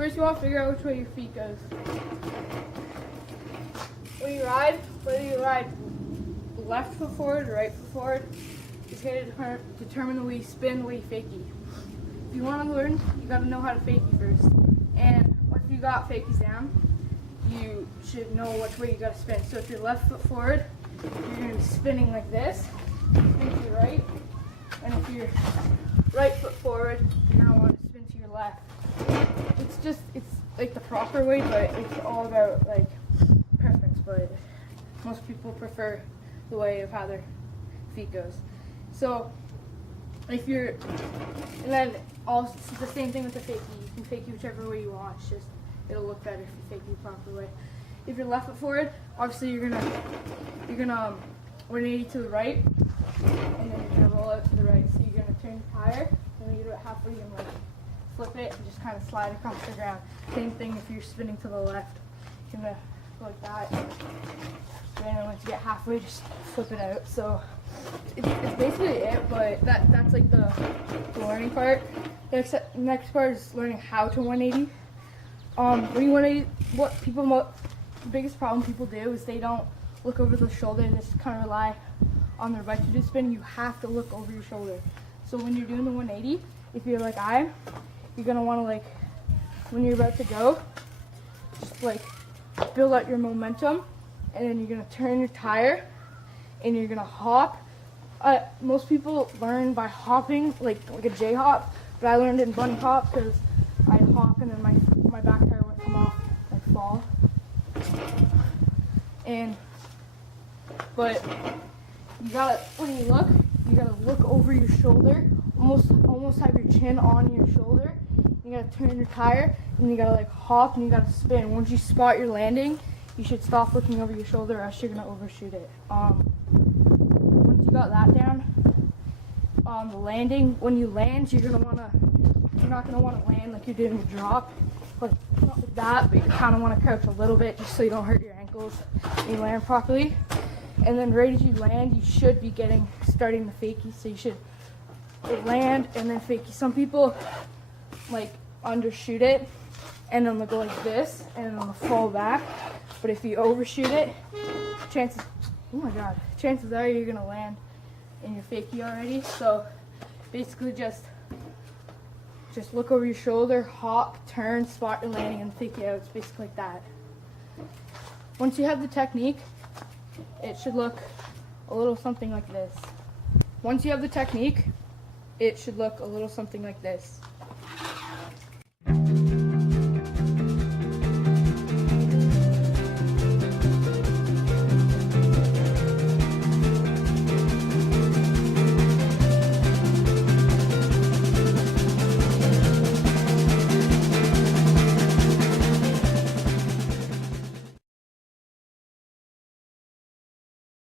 first you want to figure out which way your feet goes. When you ride, whether you ride left foot forward or right foot forward, it's going to determine the way you spin, the way you fakie. If you want to learn, you got to know how to fakie first. And once you got fakies down, you should know which way you got to spin. So if you're left foot forward, you're going to be spinning like this, spin to your right. And if you're right foot forward, you're going to want to spin to your left. It's like the proper way, but it's all about like preference. But most people prefer the way of how their feet goes. So if you're, and then also it's the same thing with the fakie. You can fakie whichever way you want. It's just it'll look better if you fakie the proper way. If you're left foot forward, obviously you're gonna 180 to the right, and then you're gonna roll out to the right. So you're gonna turn your tire, and when you do it halfway, you're gonna like flip it and just kind of slide across the ground. Same thing if you're spinning to the left. You're gonna go like that, and then once you get halfway, just flip it out. So it's basically it, but that's like the learning part. The next part is learning how to 180. When you 180, the biggest problem people do is they don't look over the shoulder. They just kind of rely on their bike to do spin. You have to look over your shoulder. So when you're doing the 180, if you're like you're gonna want to like, when you're about to go, just like build out your momentum, and then you're gonna turn your tire, and you're gonna hop. Most people learn by hopping, like a J hop, but I learned in bunny hop because I hop and then my back tire would come off, like fall. But you gotta, when you gotta look over your shoulder, almost have your chin on your shoulder. You gotta turn your tire, and you gotta like hop, and you gotta spin. Once you spot your landing, you should stop looking over your shoulder, or else you're gonna overshoot it. Once you got that down, the landing, when you land, you're not gonna wanna land like you're doing a drop, like not like that, but you kind of want to crouch a little bit just so you don't hurt your ankles and you land properly. And then right as you land, you should be starting the fakie, so you should land and then fakie. Some people like undershoot it and then they'll go like this and then they'll fall back. But if you overshoot it, chances are you're gonna land in your fakie already. So basically just look over your shoulder, hop, turn, spot your landing, and fakie out. It's basically like that. Once you have the technique, it should look a little something like this. Once you have the technique, it should look a little something like this.